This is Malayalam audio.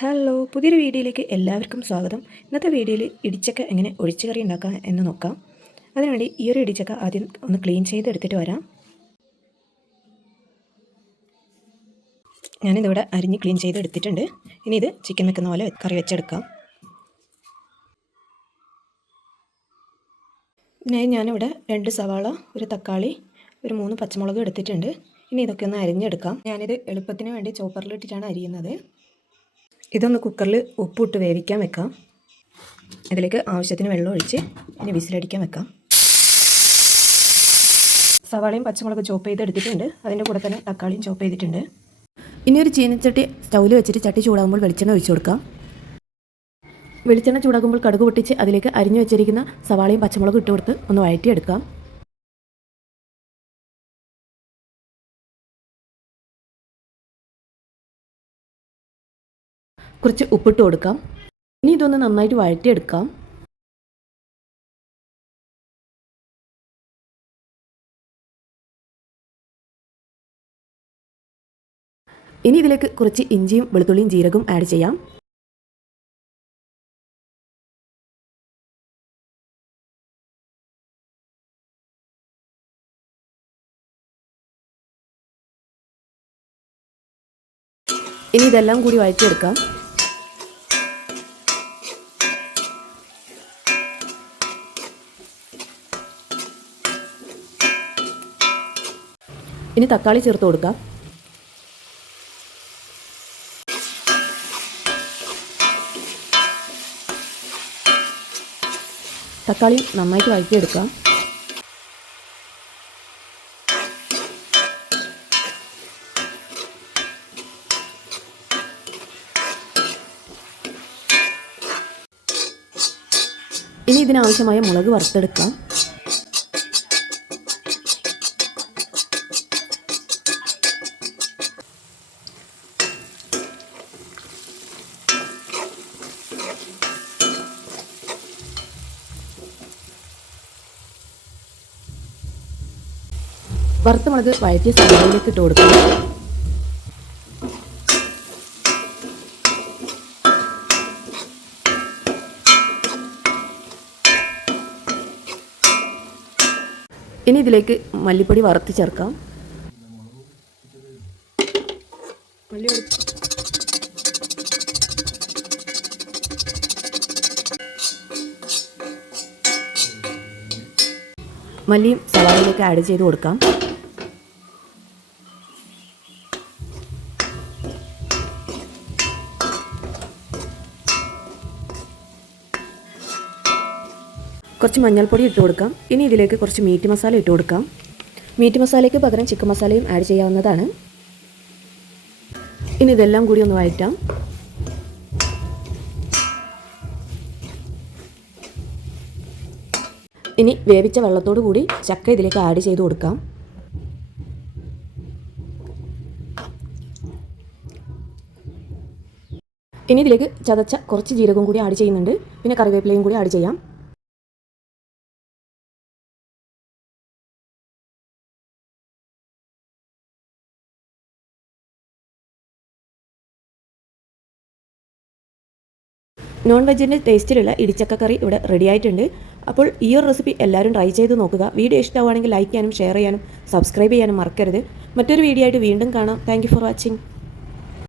ഹലോ പുതിയൊരു വീഡിയോയിലേക്ക് എല്ലാവർക്കും സ്വാഗതം. ഇന്നത്തെ വീഡിയോയിൽ ഇടിച്ചക്ക എങ്ങനെ ഒഴിച്ചു കറി ഉണ്ടാക്കാം എന്ന് നോക്കാം. അതിനുവേണ്ടി ഈ ഒരു ഇടിച്ചക്ക ആദ്യം ഒന്ന് ക്ലീൻ ചെയ്തെടുത്തിട്ട് വരാം. ഞാനിതിവിടെ അരിഞ്ഞ് ക്ലീൻ ചെയ്തെടുത്തിട്ടുണ്ട്. ഇനി ഇത് ചിക്കൻ വെക്കുന്ന പോലെ കറി വെച്ചെടുക്കാം. ഇതിനായി ഞാനിവിടെ രണ്ട് സവാള ഒരു തക്കാളി ഒരു മൂന്ന് പച്ചമുളക് എടുത്തിട്ടുണ്ട്. ഇനി ഇതൊക്കെ ഒന്ന് അരിഞ്ഞെടുക്കാം. ഞാനിത് എളുപ്പത്തിന് വേണ്ടി ചോപ്പറിലിട്ടിട്ടാണ് അരിയുന്നത്. ഇതൊന്ന് കുക്കറിൽ ഉപ്പിട്ട് വേവിക്കാൻ വെക്കാം. ഇതിലേക്ക് ആവശ്യത്തിന് വെള്ളം ഒഴിച്ച് ഇനി വിസിലടിക്കാൻ വെക്കാം. സവാളയും പച്ചമുളക് ചോപ്പ് ചെയ്ത് എടുത്തിട്ടുണ്ട്. അതിന്റെ കൂടെ തന്നെ തക്കാളിയും ചോപ്പ് ചെയ്തിട്ടുണ്ട്. ഇനി ഒരു ചീനച്ചട്ടി സ്റ്റൗവിൽ വെച്ചിട്ട് ചട്ടി ചൂടാകുമ്പോൾ വെളിച്ചെണ്ണ ഒഴിച്ചു കൊടുക്കാം. വെളിച്ചെണ്ണ ചൂടാകുമ്പോൾ കടുക് പൊട്ടിച്ച് അതിലേക്ക് അരിഞ്ഞു വെച്ചിരിക്കുന്ന സവാളയും പച്ചമുളകും ഇട്ട് കൊടുത്ത് ഒന്ന് വഴറ്റിയെടുക്കാം. കുറച്ച് ഉപ്പിട്ട് കൊടുക്കാം. ഇനി ഇതൊന്ന് നന്നായിട്ട് വഴറ്റിയെടുക്കാം. ഇനി ഇതിലേക്ക് കുറച്ച് ഇഞ്ചിയും വെളുത്തുള്ളിയും ജീരകവും ആഡ് ചെയ്യാം. ഇനി ഇതെല്ലാം കൂടി വഴറ്റിയെടുക്കാം. ഇനി തക്കാളി ചേർത്ത് കൊടുക്കാം. തക്കാളി നന്നായിട്ട് വഴറ്റിയെടുക്കാം. ഇനി ഇതിനാവശ്യമായ മുളക് വറുത്തെടുക്കാം. വറുത്ത മുളക് വഴറ്റിയ സവാളയിലേക്ക് ഇട്ട് കൊടുക്കുക ഇനി ഇതിലേക്ക് മല്ലിപ്പൊടി വറുത്ത് ചേർക്കാം. മല്ലിയും സവാളയിലേക്ക് ആഡ് ചെയ്ത് കൊടുക്കാം. കുറച്ച് മഞ്ഞൾപ്പൊടി ഇട്ട് കൊടുക്കാം. ഇനി ഇതിലേക്ക് കുറച്ച് മീറ്റ് മസാല ഇട്ട് കൊടുക്കാം. മീറ്റ് മസാലയ്ക്ക് പകരം ചിക്കൻ മസാലയും ആഡ് ചെയ്യാവുന്നതാണ്. ഇനി ഇതെല്ലാം കൂടി ഒന്ന് വഴറ്റാം. ഇനി വേവിച്ച വെള്ളത്തോടു കൂടി ചക്ക ഇതിലേക്ക് ആഡ് ചെയ്ത് കൊടുക്കാം. ഇനി ഇതിലേക്ക് ചതച്ച കുറച്ച് ജീരകം കൂടി ആഡ് ചെയ്യുന്നുണ്ട്. പിന്നെ കറിവേപ്പിലയും കൂടി ആഡ് ചെയ്യാം. നോൺ വെജിന്റെ ടേസ്റ്റിലുള്ള ഇടിച്ചക്ക കറി ഇവിടെ റെഡി ആയിട്ടുണ്ട്. അപ്പോൾ ഈ ഒരു റെസിപ്പി എല്ലാവരും ട്രൈ ചെയ്ത് നോക്കുക. വീഡിയോ ഇഷ്ടമാണെങ്കിൽ ലൈക്ക് ചെയ്യാനും ഷെയർ ചെയ്യാനും സബ്സ്ക്രൈബ് ചെയ്യാനും മറക്കരുത്. മറ്റൊരു വീഡിയോ ആയിട്ട് വീണ്ടും കാണാം. Thank for watching